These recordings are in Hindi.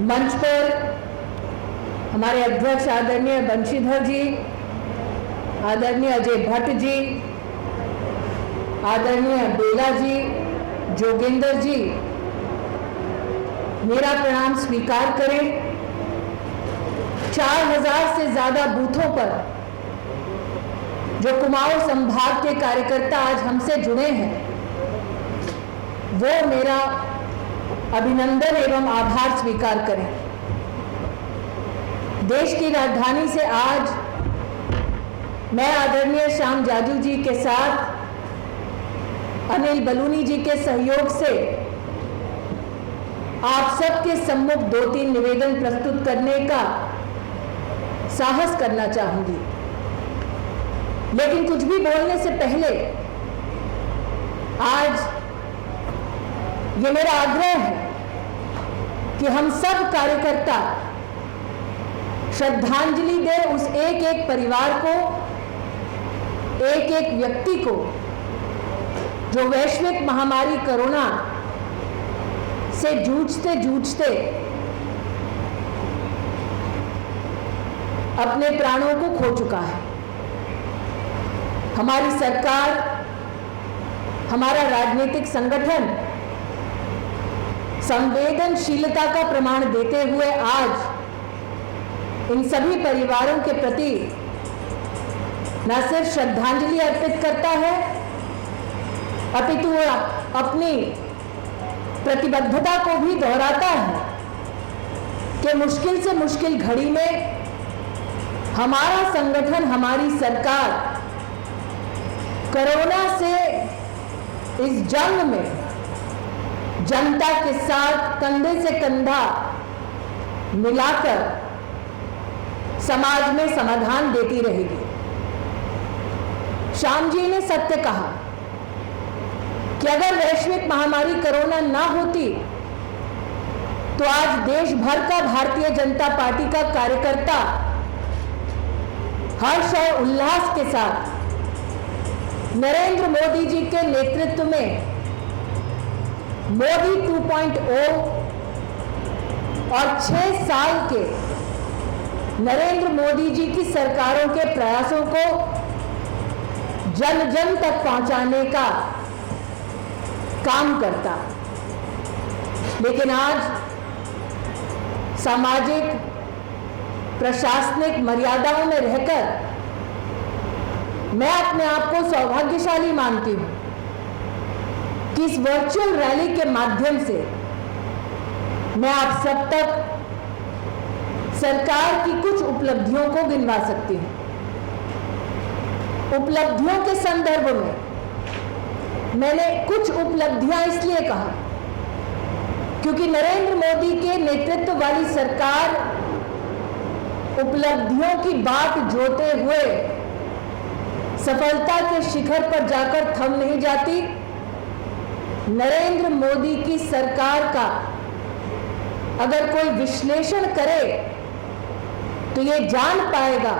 मंच पर हमारे अध्यक्ष आदरणीय बंशीधर जी, आदरणीय अजय भट्ट जी, आदरणीय बेला जी, जोगेंद्र जी, मेरा प्रणाम स्वीकार करें। 4000 से ज्यादा बूथों पर जो कुमाऊं संभाग के कार्यकर्ता आज हमसे जुड़े हैं, वो मेरा अभिनंदन एवं आभार स्वीकार करें। देश की राजधानी से आज मैं आदरणीय श्याम जाजू जी के साथ अनिल बलूनी जी के सहयोग से आप सबके सम्मुख 2-3 निवेदन प्रस्तुत करने का साहस करना चाहूंगी। लेकिन कुछ भी बोलने से पहले आज ये मेरा आग्रह है कि हम सब कार्यकर्ता श्रद्धांजलि दें उस एक एक परिवार को, एक एक व्यक्ति को जो वैश्विक महामारी कोरोना से जूझते जूझते अपने प्राणों को खो चुका है। हमारी सरकार, हमारा राजनीतिक संगठन संवेदनशीलता का प्रमाण देते हुए आज इन सभी परिवारों के प्रति न सिर्फ श्रद्धांजलि अर्पित करता है, अपितु अपनी प्रतिबद्धता को भी दोहराता है कि मुश्किल से मुश्किल घड़ी में हमारा संगठन, हमारी सरकार कोरोना से इस जंग में जनता के साथ कंधे से कंधा मिलाकर समाज में समाधान देती रहेगी। श्याम जी ने सत्य कहा कि अगर वैश्विक महामारी कोरोना ना होती तो आज देश भर का भारतीय जनता पार्टी का कार्यकर्ता हर्ष और उल्लास के साथ नरेंद्र मोदी जी के नेतृत्व में मोदी 2.0 और 6 साल के नरेंद्र मोदी जी की सरकारों के प्रयासों को जन जन तक पहुंचाने का काम करता। लेकिन आज सामाजिक प्रशासनिक मर्यादाओं में रहकर मैं अपने आप को सौभाग्यशाली मानती हूं कि इस वर्चुअल रैली के माध्यम से मैं आप सब तक सरकार की कुछ उपलब्धियों को गिनवा सकती हूं। उपलब्धियों के संदर्भ में मैंने कुछ उपलब्धियां इसलिए कहा क्योंकि नरेंद्र मोदी के नेतृत्व वाली सरकार उपलब्धियों की बात जोते हुए सफलता के शिखर पर जाकर थम नहीं जाती। नरेंद्र मोदी की सरकार का अगर कोई विश्लेषण करे तो ये जान पाएगा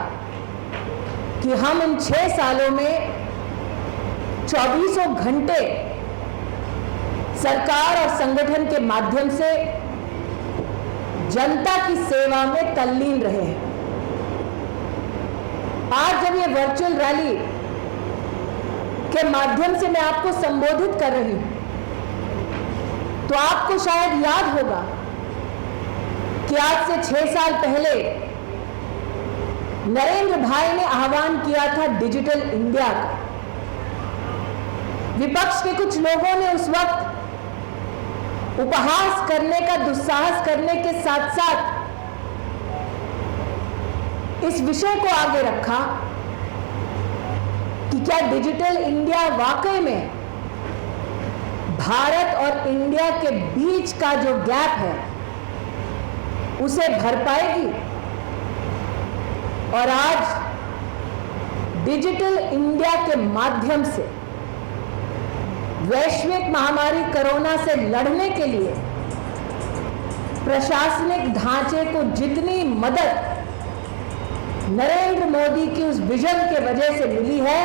कि हम इन 6 सालों में 24 घंटे सरकार और संगठन के माध्यम से जनता की सेवा में तल्लीन रहे हैं। आज जब ये वर्चुअल रैली के माध्यम से मैं आपको संबोधित कर रही हूं तो आपको शायद याद होगा कि आज से 6 साल पहले नरेंद्र भाई ने आह्वान किया था डिजिटल इंडिया का। विपक्ष के कुछ लोगों ने उस वक्त उपहास करने का दुस्साहस करने के साथ साथ इस विषय को आगे रखा कि क्या डिजिटल इंडिया वाकई में भारत और इंडिया के बीच का जो गैप है उसे भर पाएगी। और आज डिजिटल इंडिया के माध्यम से वैश्विक महामारी कोरोना से लड़ने के लिए प्रशासनिक ढांचे को जितनी मदद नरेंद्र मोदी की उस विजन के वजह से मिली है,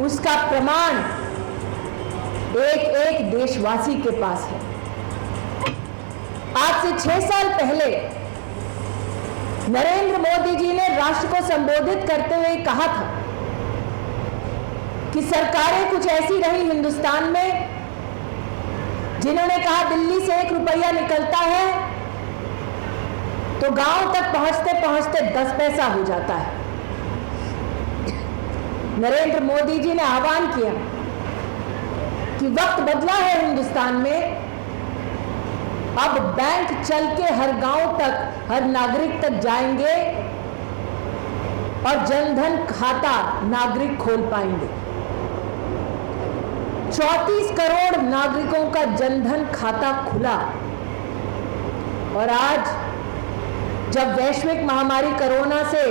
उसका प्रमाण एक एक देशवासी के पास है। आज से 6 साल पहले नरेंद्र मोदी जी ने राष्ट्र को संबोधित करते हुए कहा था कि सरकारें कुछ ऐसी रही हिंदुस्तान में जिन्होंने कहा दिल्ली से 1 रुपया निकलता है तो गांव तक पहुंचते पहुंचते 10 पैसा हो जाता है। नरेंद्र मोदी जी ने आह्वान किया कि वक्त बदला है हिंदुस्तान में, अब बैंक चल के हर गांव तक, हर नागरिक तक जाएंगे और जनधन खाता नागरिक खोल पाएंगे। 34 करोड़ नागरिकों का जनधन खाता खुला और आज जब वैश्विक महामारी कोरोना से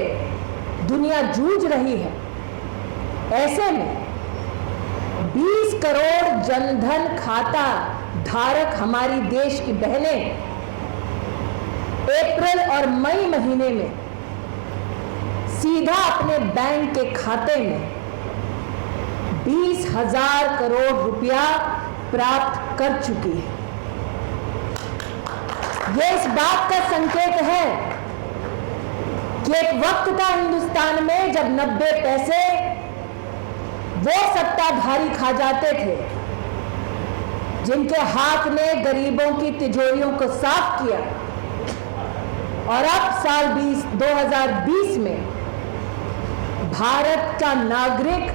दुनिया जूझ रही है, ऐसे में 20 करोड़ जनधन खाता धारक हमारी देश की बहनें अप्रैल और मई महीने में सीधा अपने बैंक के खाते में 20,000 करोड़ रुपया प्राप्त कर चुकी है। यह इस बात का संकेत है कि एक वक्त था हिंदुस्तान में जब 90 पैसे वो सत्ताधारी खा जाते थे जिनके हाथ ने गरीबों की तिजोरियों को साफ किया, और अब साल 2020 में भारत का नागरिक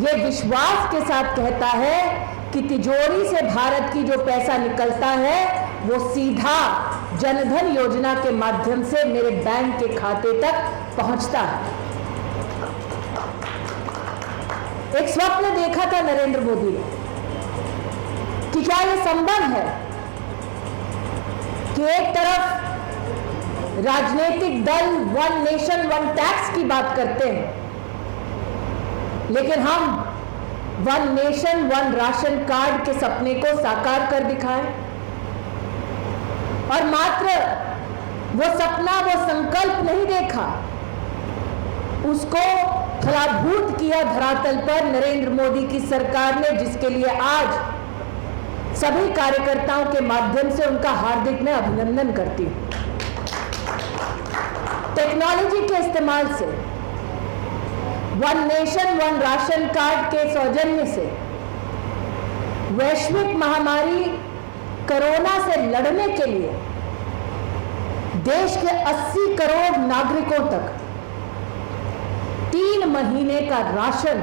ये विश्वास के साथ कहता है कि तिजोरी से भारत की जो पैसा निकलता है वो सीधा जनधन योजना के माध्यम से मेरे बैंक के खाते तक पहुंचता है। एक स्वप्न देखा था नरेंद्र मोदी ने कि क्या यह संभव है कि एक तरफ राजनीतिक दल 1 नेशन 1 टैक्स की बात करते हैं, लेकिन हम 1 नेशन 1 राशन कार्ड के सपने को साकार कर दिखाएं और मात्र वो सपना, वो संकल्प नहीं देखा, उसको फलाभूत किया धरातल पर नरेंद्र मोदी की सरकार ने, जिसके लिए आज सभी कार्यकर्ताओं के माध्यम से उनका हार्दिक मैं अभिनंदन करती हूं। टेक्नोलॉजी के इस्तेमाल से 1 नेशन 1 राशन कार्ड के सौजन्य से वैश्विक महामारी कोरोना से लड़ने के लिए देश के 80 करोड़ नागरिकों तक 3 महीने का राशन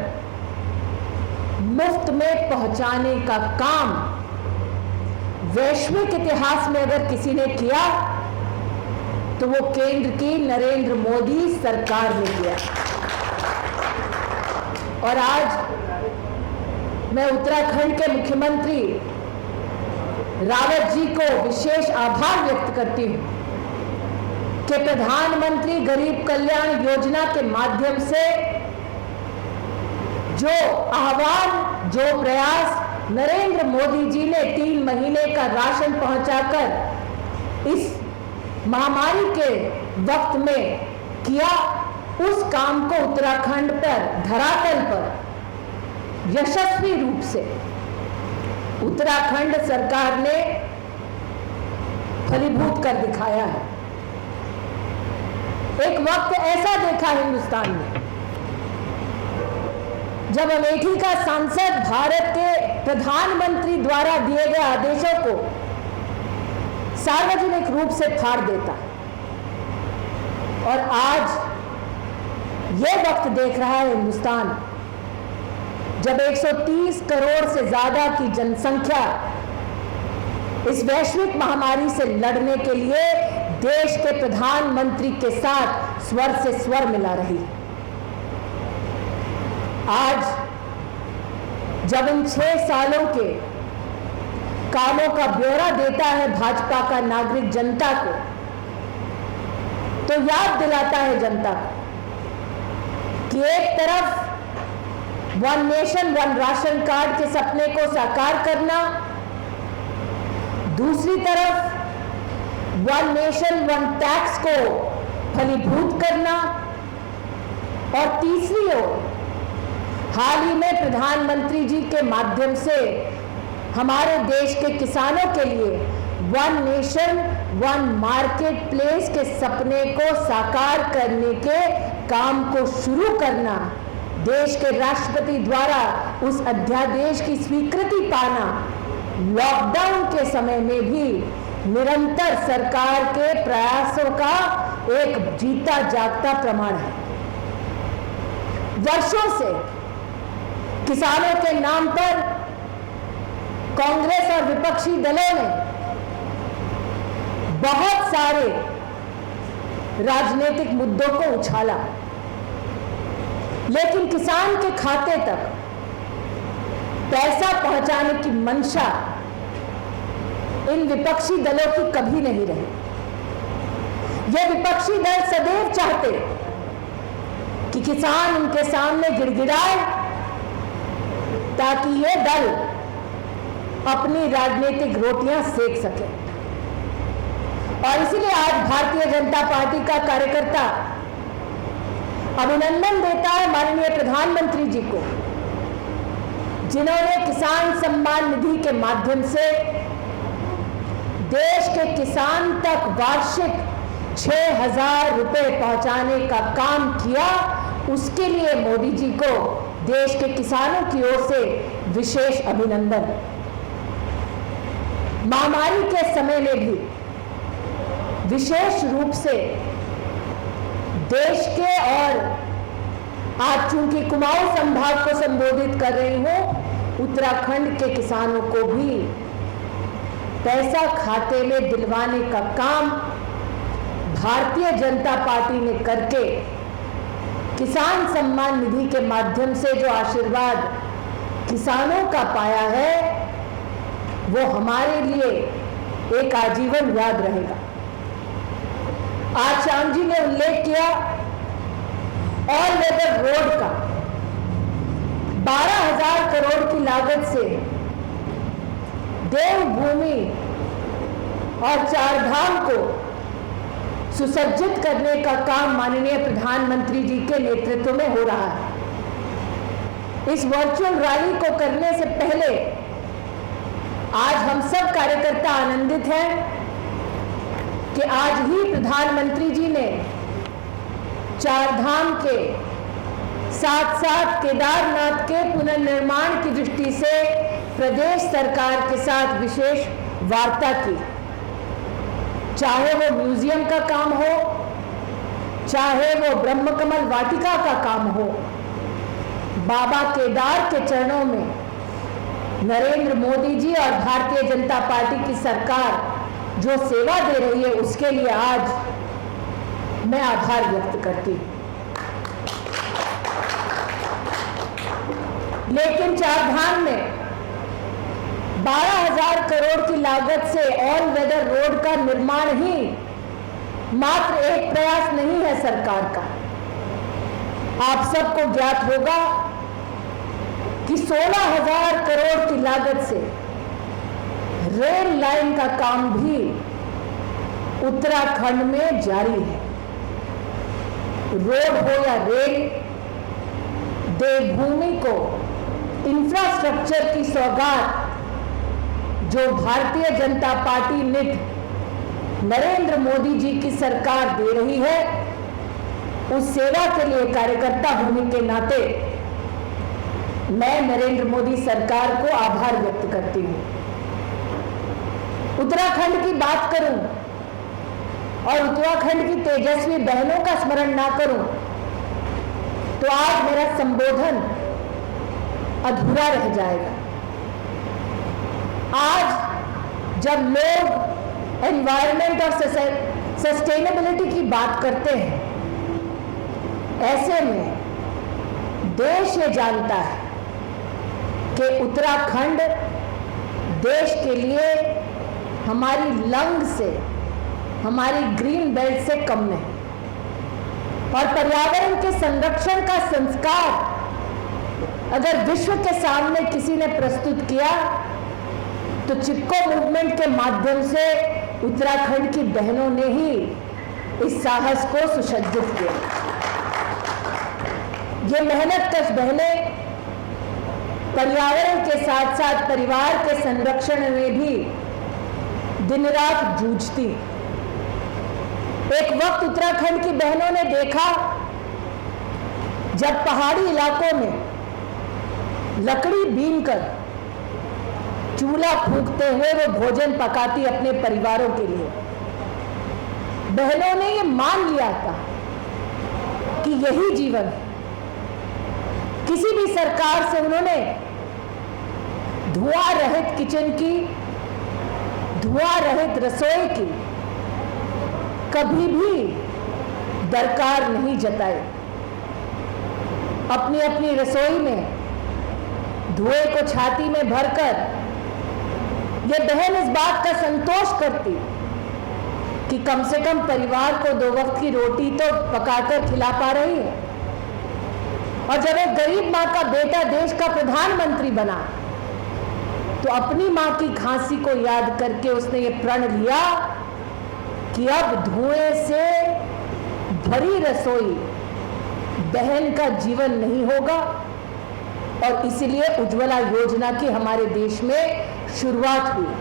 मुफ्त में पहुंचाने का काम वैश्विक इतिहास में अगर किसी ने किया तो वो केंद्र की नरेंद्र मोदी सरकार ने किया। और आज मैं उत्तराखंड के मुख्यमंत्री रावत जी को विशेष आभार व्यक्त करती हूं कि प्रधानमंत्री गरीब कल्याण योजना के माध्यम से जो आह्वान, जो प्रयास नरेंद्र मोदी जी ने 3 महीने का राशन पहुंचाकर इस महामारी के वक्त में किया, उस काम को उत्तराखंड पर धरातल पर यशस्वी रूप से उत्तराखंड सरकार ने फलीभूत कर दिखाया है। एक वक्त ऐसा देखा हिंदुस्तान में जब अमेठी का सांसद भारत के प्रधानमंत्री द्वारा दिए गए आदेशों को सार्वजनिक रूप से फाड़ देता, और आज यह वक्त देख रहा है हिंदुस्तान जब 130 करोड़ से ज्यादा की जनसंख्या इस वैश्विक महामारी से लड़ने के लिए देश के प्रधानमंत्री के साथ स्वर से स्वर मिला रही है। आज जब इन 6 सालों के कामों का ब्यौरा देता है भाजपा का नागरिक जनता को, तो याद दिलाता है जनता को कि एक तरफ 1 नेशन 1 राशन कार्ड के सपने को साकार करना, दूसरी तरफ 1 नेशन 1 टैक्स को फलीभूत करना, और तीसरी ओर हाल ही में प्रधानमंत्री जी के माध्यम से हमारे देश के किसानों के लिए one nation one market place के सपने को साकार करने के काम को शुरू करना, देश के राष्ट्रपति द्वारा उस अध्यादेश की स्वीकृति पाना, लॉकडाउन के समय में भी निरंतर सरकार के प्रयासों का एक जीता जागता प्रमाण है। वर्षों से किसानों के नाम पर कांग्रेस और विपक्षी दलों ने बहुत सारे राजनीतिक मुद्दों को उछाला, लेकिन किसान के खाते तक पैसा पहुंचाने की मंशा इन विपक्षी दलों की कभी नहीं रही। ये विपक्षी दल सदैव चाहते कि किसान उनके सामने गिड़गिड़ाए ताकि ये दल अपनी राजनीतिक रोटियां सेक सके। और इसीलिए आज भारतीय जनता पार्टी का कार्यकर्ता अभिनंदन देता है माननीय प्रधानमंत्री जी को, जिन्होंने किसान सम्मान निधि के माध्यम से देश के किसान तक वार्षिक 6,000 रुपए पहुंचाने का काम किया। उसके लिए मोदी जी को देश के किसानों की ओर से विशेष अभिनंदन। महामारी के समय में भी विशेष रूप से देश के, और आज चूंकि कुमाऊं संभाग को संबोधित कर रही हूं, उत्तराखंड के किसानों को भी पैसा खाते में दिलवाने का काम भारतीय जनता पार्टी ने करके किसान सम्मान निधि के माध्यम से जो आशीर्वाद किसानों का पाया है, वो हमारे लिए एक आजीवन याद रहेगा। आज श्याम जी ने उल्लेख किया ऑल वेदर रोड का 12,000 करोड़ की लागत से देवभूमि और चारधाम को सुसज्जित करने का काम माननीय प्रधानमंत्री जी के नेतृत्व में हो रहा है। इस वर्चुअल रैली को करने से पहले आज हम सब कार्यकर्ता आनंदित हैं कि आज ही प्रधानमंत्री जी ने चारधाम के साथ साथ केदारनाथ के पुनर्निर्माण की दृष्टि से प्रदेश सरकार के साथ विशेष वार्ता की। चाहे वो म्यूजियम का काम हो, चाहे वो ब्रह्मकमल वाटिका का काम हो, बाबा केदार के चरणों में नरेंद्र मोदी जी और भारतीय जनता पार्टी की सरकार जो सेवा दे रही है, उसके लिए आज मैं आभार व्यक्त करती हूं। लेकिन चारधाम में 12,000 करोड़ की लागत से ऑल वेदर रोड का निर्माण ही मात्र एक प्रयास नहीं है सरकार का। आप सबको ज्ञात होगा कि 16,000 करोड़ की लागत से रेल लाइन का काम भी उत्तराखंड में जारी है। रोड हो या रेल, देवभूमि को इंफ्रास्ट्रक्चर की सौगात जो भारतीय जनता पार्टी नित नरेंद्र मोदी जी की सरकार दे रही है, उस सेवा के लिए कार्यकर्ता होने के नाते मैं नरेंद्र मोदी सरकार को आभार व्यक्त करती हूं। उत्तराखंड की बात करूं और उत्तराखंड की तेजस्वी बहनों का स्मरण ना करूं तो आज मेरा संबोधन अधूरा रह जाएगा। आज जब लोग एनवायरनमेंट और सस्टेनेबिलिटी की बात करते हैं, ऐसे में देश ये जानता है कि उत्तराखंड देश के लिए हमारी लंग से, हमारी ग्रीन बेल्ट से कम नहीं। और पर्यावरण के संरक्षण का संस्कार अगर विश्व के सामने किसी ने प्रस्तुत किया तो चिपको मूवमेंट के माध्यम से उत्तराखंड की बहनों ने ही इस साहस को सुसज्जित किया। ये मेहनतकश बहनें पर्यावरण के साथ साथ परिवार के संरक्षण में भी दिन रात जूझती। एक वक्त उत्तराखंड की बहनों ने देखा जब पहाड़ी इलाकों में लकड़ी बीनकर चूल्हा फूंकते हुए वो भोजन पकाती अपने परिवारों के लिए। बहनों ने ये मान लिया था कि यही जीवन है। किसी भी सरकार से उन्होंने धुआं रहित किचन की, धुआं रहित रसोई की कभी भी दरकार नहीं जताई। अपनी अपनी रसोई में धुएं को छाती में भरकर ये बहन इस बात का संतोष करती कि कम से कम परिवार को 2 वक्त की रोटी तो पकाकर खिला पा रही है। और जब एक गरीब मां का बेटा देश का प्रधानमंत्री बना तो अपनी मां की खांसी को याद करके उसने ये प्रण लिया कि अब धुएं से भरी रसोई बहन का जीवन नहीं होगा। और इसलिए उज्ज्वला योजना की हमारे देश में शुरुआत हुई।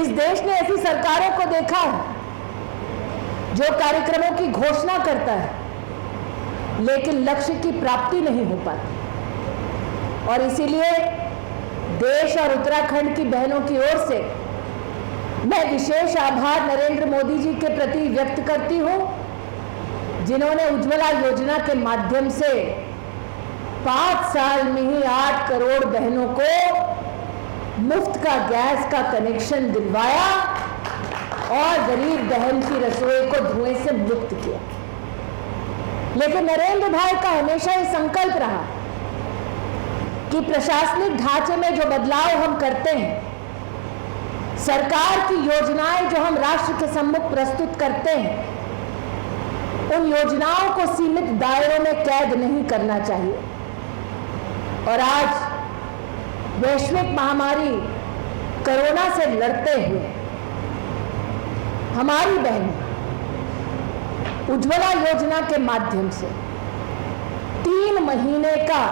इस देश ने ऐसी सरकारों को देखा है जो कार्यक्रमों की घोषणा करता है लेकिन लक्ष्य की प्राप्ति नहीं हो पाती। और इसीलिए देश और उत्तराखंड की बहनों की ओर से मैं विशेष आभार नरेंद्र मोदी जी के प्रति व्यक्त करती हूं, जिन्होंने उज्ज्वला योजना के माध्यम से 5 साल में ही 8 करोड़ बहनों को मुफ्त का गैस का कनेक्शन दिलवाया और गरीब बहन की रसोई को धुएं से मुक्त किया। लेकिन नरेंद्र भाई का हमेशा ये संकल्प रहा कि प्रशासनिक ढांचे में जो बदलाव हम करते हैं, सरकार की योजनाएं जो हम राष्ट्र के सम्मुख प्रस्तुत करते हैं, उन योजनाओं को सीमित दायरों में कैद नहीं करना चाहिए। और आज वैश्विक महामारी कोरोना से लड़ते हुए हमारी बहनें उज्ज्वला योजना के माध्यम से 3 महीने का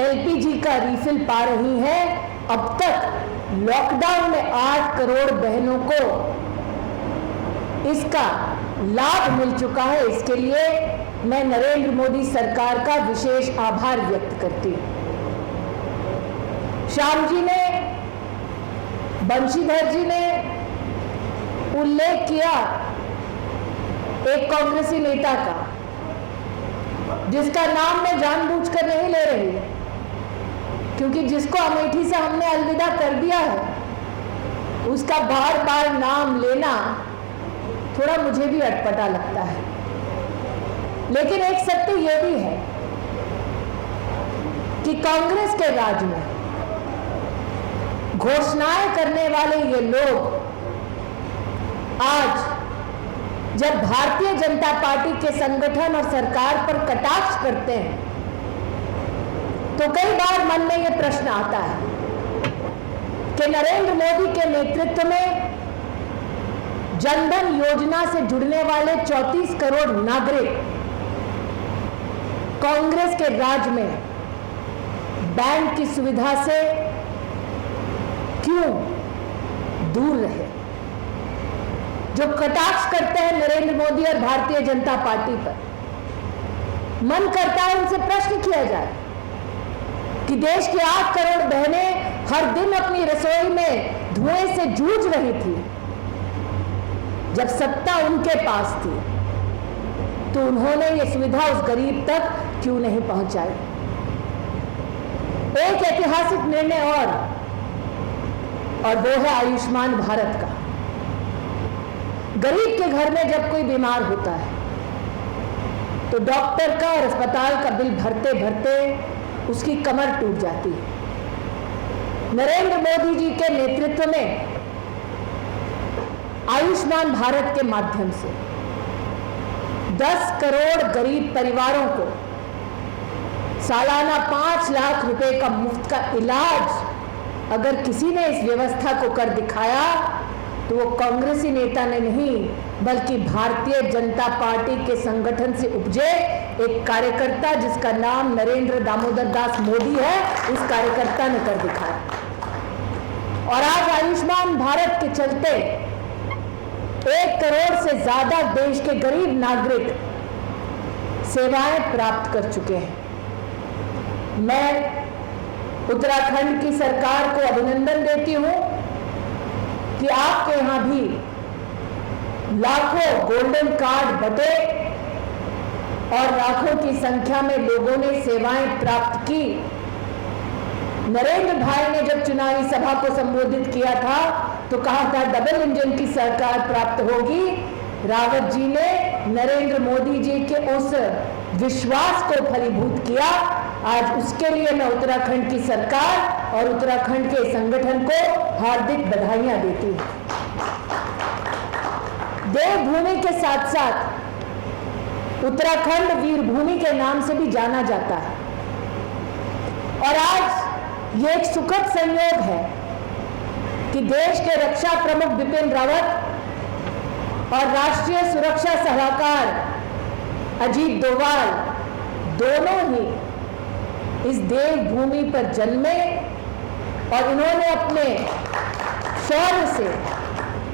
एलपीजी का रिफिल पा रही हैं। अब तक लॉकडाउन में 8 करोड़ बहनों को इसका लाभ मिल चुका है। इसके लिए मैं नरेंद्र मोदी सरकार का विशेष आभार व्यक्त करती हूं। श्याम जी ने, बंशीधर जी ने उल्लेख किया एक कांग्रेसी नेता का, जिसका नाम मैं जानबूझकर नहीं ले रही क्योंकि जिसको अमेठी से हमने अलविदा कर दिया है उसका बार बार नाम लेना थोड़ा मुझे भी अटपटा लगता है। लेकिन एक सत्य यह भी है कि कांग्रेस के राज में घोषणाएं करने वाले ये लोग आज जब भारतीय जनता पार्टी के संगठन और सरकार पर कटाक्ष करते हैं तो कई बार मन में यह प्रश्न आता है कि नरेंद्र मोदी के नेतृत्व में जनधन योजना से जुड़ने वाले 34 करोड़ नागरिक कांग्रेस के राज में बैंक की सुविधा से क्यों दूर रहे। जो कटाक्ष करते हैं नरेंद्र मोदी और भारतीय जनता पार्टी पर, मन करता है उनसे प्रश्न किया जाए कि देश की 8 करोड़ बहनें हर दिन अपनी रसोई में धुएं से जूझ रही थी, जब सत्ता उनके पास थी तो उन्होंने ये सुविधा उस गरीब तक क्यों नहीं पहुंचाई। एक ऐतिहासिक निर्णय और वो है आयुष्मान भारत का। गरीब के घर में जब कोई बीमार होता है तो डॉक्टर का और अस्पताल का बिल भरते भरते उसकी कमर टूट जाती है। नरेंद्र मोदी जी के नेतृत्व में आयुष्मान भारत के माध्यम से 10 करोड़ गरीब परिवारों को सालाना 5 लाख रुपए का मुफ्त का इलाज अगर किसी ने इस व्यवस्था को कर दिखाया तो वो कांग्रेसी नेता ने नहीं बल्कि भारतीय जनता पार्टी के संगठन से उपजे एक कार्यकर्ता जिसका नाम नरेंद्र दामोदर दास मोदी है, उस कार्यकर्ता ने कर दिखाया। और आज आयुष्मान भारत के चलते 1 करोड़ से ज्यादा देश के गरीब नागरिक सेवाएं प्राप्त कर चुके हैं। मैं उत्तराखंड की सरकार को अभिनंदन देती हूं कि आपके यहां भी लाखों गोल्डन कार्ड बटे और लाखों की संख्या में लोगों ने सेवाएं प्राप्त की। नरेंद्र भाई ने जब चुनावी सभा को संबोधित किया था तो कहा था डबल इंजन की सरकार प्राप्त होगी। रावत जी ने नरेंद्र मोदी जी के उस विश्वास को फलीभूत किया। आज उसके लिए मैं उत्तराखंड की सरकार और उत्तराखंड के संगठन को हार्दिक बधाइयां देती हूं। देवभूमि के साथ साथ उत्तराखंड वीरभूमि के नाम से भी जाना जाता है और आज ये एक सुखद संयोग है कि देश के रक्षा प्रमुख बिपिन रावत और राष्ट्रीय सुरक्षा सलाहकार अजीत डोभाल दोनों ही इस देवभूमि पर जन्मे और इन्होंने अपने शौर्य से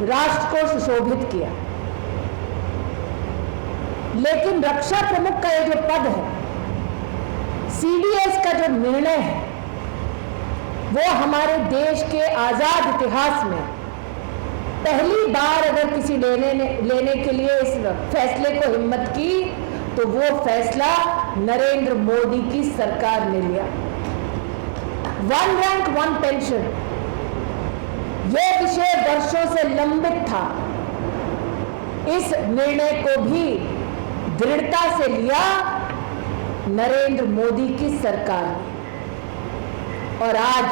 राष्ट्र को सुशोभित किया। लेकिन रक्षा प्रमुख का ये जो पद है, सीडीएस का जो निर्णय है, वो हमारे देश के आजाद इतिहास में पहली बार अगर किसी लेने के लिए इस फैसले को हिम्मत की तो वो फैसला नरेंद्र मोदी की सरकार ने लिया। 1 रैंक 1 पेंशन, यह विषय वर्षों से लंबित था। इस निर्णय को भी दृढ़ता से लिया नरेंद्र मोदी की सरकार ने और आज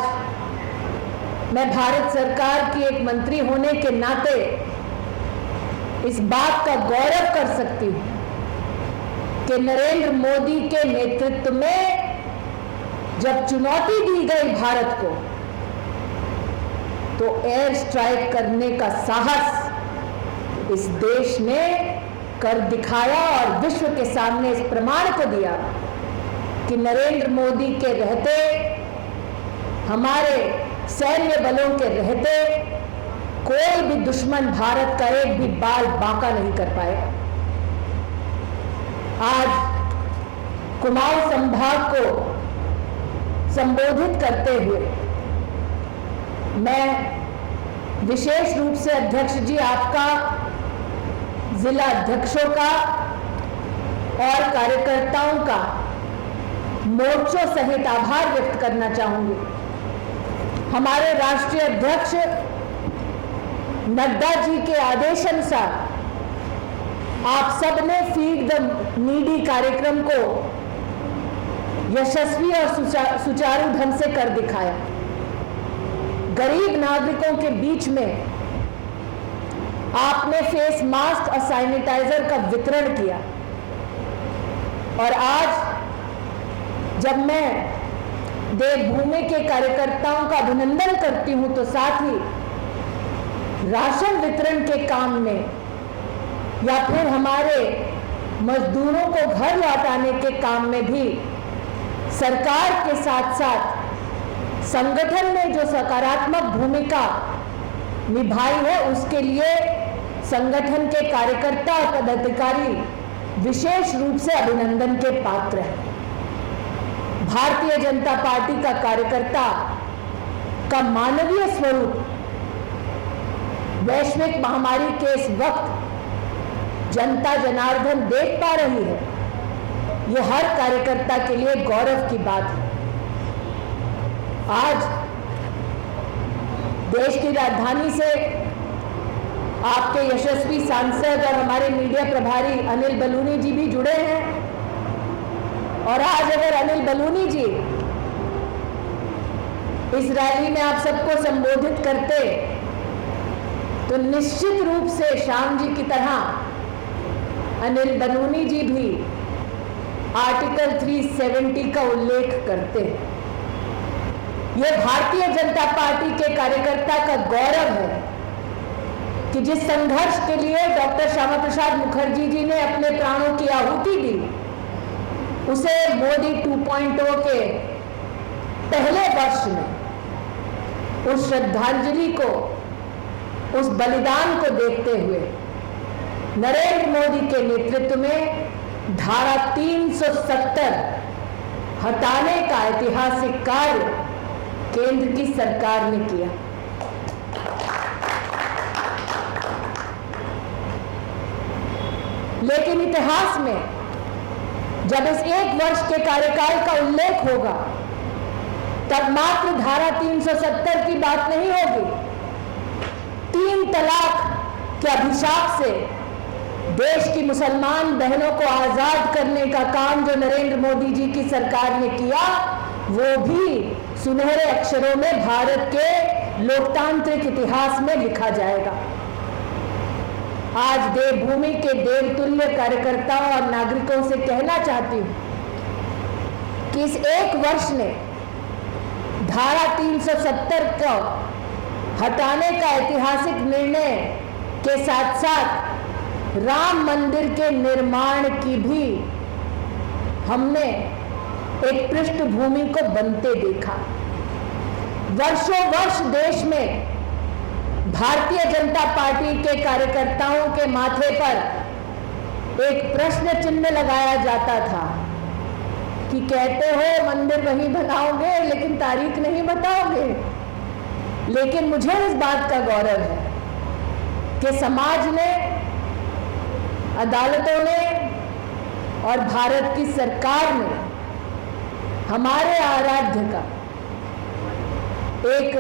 मैं भारत सरकार की एक मंत्री होने के नाते इस बात का गौरव कर सकती हूं कि नरेंद्र मोदी के नेतृत्व में जब चुनौती दी गई भारत को तो एयर स्ट्राइक करने का साहस इस देश ने कर दिखाया और विश्व के सामने इस प्रमाण को दिया कि नरेंद्र मोदी के रहते, हमारे सैन्य बलों के रहते कोई भी दुश्मन भारत का एक भी बाल बांका नहीं कर पाएगा। आज कुमाऊं संभाग को संबोधित करते हुए मैं विशेष रूप से अध्यक्ष जी आपका, जिला अध्यक्षों का और कार्यकर्ताओं का मोर्चों सहित आभार व्यक्त करना चाहूंगी। हमारे राष्ट्रीय अध्यक्ष नड्डा जी के आदेशानुसार आप सबने फीड द नीडी कार्यक्रम को यशस्वी और सुचारू ढंग से कर दिखाया। गरीब नागरिकों के बीच में आपने फेस मास्क और सैनिटाइजर का वितरण किया और आज जब मैं देवभूमि के कार्यकर्ताओं का अभिनंदन करती हूं तो साथ ही राशन वितरण के काम में या फिर हमारे मजदूरों को घर लौटाने के काम में भी सरकार के साथ साथ संगठन ने जो सकारात्मक भूमिका निभाई है उसके लिए संगठन के कार्यकर्ता और पदाधिकारी विशेष रूप से अभिनंदन के पात्र हैं। भारतीय जनता पार्टी का कार्यकर्ता का मानवीय स्वरूप वैश्विक महामारी के इस वक्त जनता जनार्दन देख पा रही है, यह हर कार्यकर्ता के लिए गौरव की बात है। आज देश की राजधानी से आपके यशस्वी सांसद और हमारे मीडिया प्रभारी अनिल बलूनी जी भी जुड़े हैं और आज अगर अनिल बलूनी जी इस रैली में आप सबको संबोधित करते तो निश्चित रूप से श्याम जी की तरह अनिल बलूनी जी भी आर्टिकल 370 का उल्लेख करते हैं। यह भारतीय जनता पार्टी के कार्यकर्ता का गौरव है कि जिस संघर्ष के लिए डॉक्टर श्यामा प्रसाद मुखर्जी जी ने अपने प्राणों की आहुति दी, उसे मोदी 2.0 के पहले वर्ष में उस श्रद्धांजलि को, उस बलिदान को देखते हुए नरेंद्र मोदी के नेतृत्व में धारा 370 हटाने का ऐतिहासिक कार्य केंद्र की सरकार ने किया। लेकिन इतिहास में जब इस 1 वर्ष के कार्यकाल का उल्लेख होगा तब मात्र धारा 370 की बात नहीं होगी। 3 तलाक के अभिशाप से देश की मुसलमान बहनों को आजाद करने का काम जो नरेंद्र मोदी जी की सरकार ने किया, वो भी सुनहरे अक्षरों में भारत के लोकतांत्रिक इतिहास में लिखा जाएगा। आज देवभूमि के देवतुल्य कार्यकर्ताओं और नागरिकों से कहना चाहती हूं कि इस 1 वर्ष ने धारा 370 को हटाने का ऐतिहासिक निर्णय के साथ साथ राम मंदिर के निर्माण की भी हमने एक पृष्ठभूमि को बनते देखा। वर्षों वर्ष देश में भारतीय जनता पार्टी के कार्यकर्ताओं के माथे पर एक प्रश्न चिन्ह लगाया जाता था कि कहते हो मंदिर वहीं बनाओगे लेकिन तारीख नहीं बताओगे। लेकिन मुझे इस बात का गौरव है कि समाज ने, अदालतों ने और भारत की सरकार ने हमारे आराध्य का एक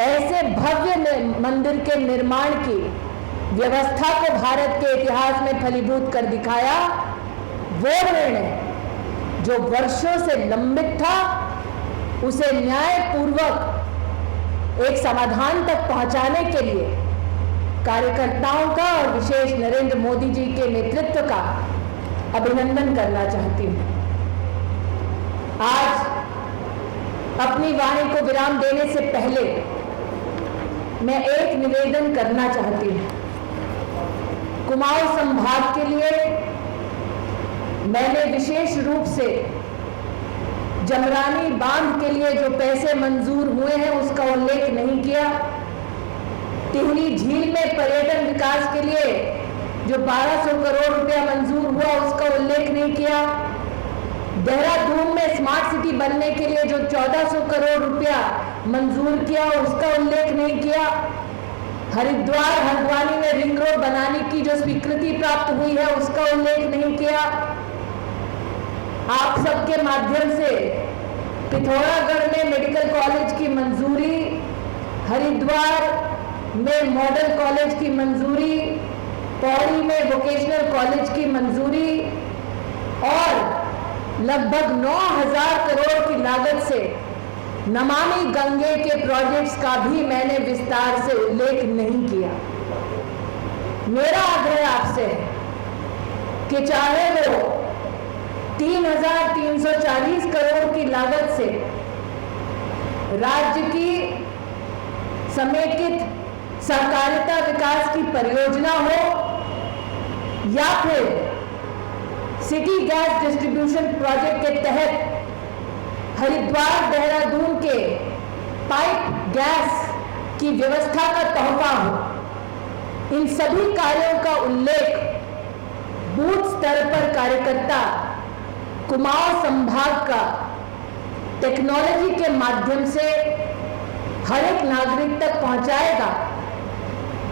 ऐसे भव्य मंदिर के निर्माण की व्यवस्था को भारत के इतिहास में फलीभूत कर दिखाया। वो निर्णय जो वर्षों से लंबित था, उसे न्यायपूर्वक एक समाधान तक पहुंचाने के लिए कार्यकर्ताओं का और विशेष नरेंद्र मोदी जी के नेतृत्व का अभिनंदन करना चाहती हूं। आज अपनी वाणी को विराम देने से पहले मैं एक निवेदन करना चाहती हूं। कुमाऊं संभाग के लिए मैंने विशेष रूप से जमरानी बांध के लिए जो पैसे मंजूर हुए हैं उसका उल्लेख नहीं किया। टिहरी झील में पर्यटन विकास के लिए जो 1200 करोड़ रुपया मंजूर हुआ उसका उल्लेख नहीं किया। देहरादून में स्मार्ट सिटी बनने के लिए जो 1400 करोड़ रुपया मंजूर किया उसका उल्लेख नहीं किया। हरिद्वार हल्द्वानी में रिंग रोड बनाने की जो स्वीकृति प्राप्त हुई है उसका उल्लेख नहीं किया। आप सबके माध्यम से पिथौरागढ़ में मेडिकल कॉलेज की मंजूरी, हरिद्वार में मॉडल कॉलेज की मंजूरी, पौड़ी में वोकेशनल कॉलेज की मंजूरी और लगभग 9000 करोड़ की लागत से नमामि गंगे के प्रोजेक्ट्स का भी मैंने विस्तार से उल्लेख नहीं किया। मेरा आग्रह आपसे है कि चाहे वो 3340 करोड़ की लागत से राज्य की समेकित सहकारिता विकास की परियोजना हो या फिर सिटी गैस डिस्ट्रीब्यूशन प्रोजेक्ट के तहत हरिद्वार देहरादून के पाइप गैस की व्यवस्था का तोहफा हो, इन सभी कार्यों का उल्लेख बूथ स्तर पर कार्यकर्ता कुमाऊं संभाग का टेक्नोलॉजी के माध्यम से हर एक नागरिक तक पहुंचाएगा।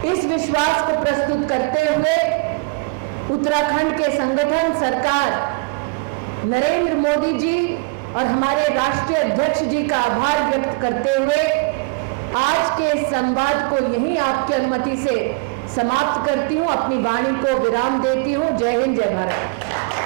इस विश्वास को प्रस्तुत करते हुए उत्तराखंड के संगठन, सरकार, नरेंद्र मोदी जी और हमारे राष्ट्रीय अध्यक्ष जी का आभार व्यक्त करते हुए आज के संवाद को यहीं आपकी अनुमति से समाप्त करती हूं। अपनी वाणी को विराम देती हूं। जय हिंद, जय भारत।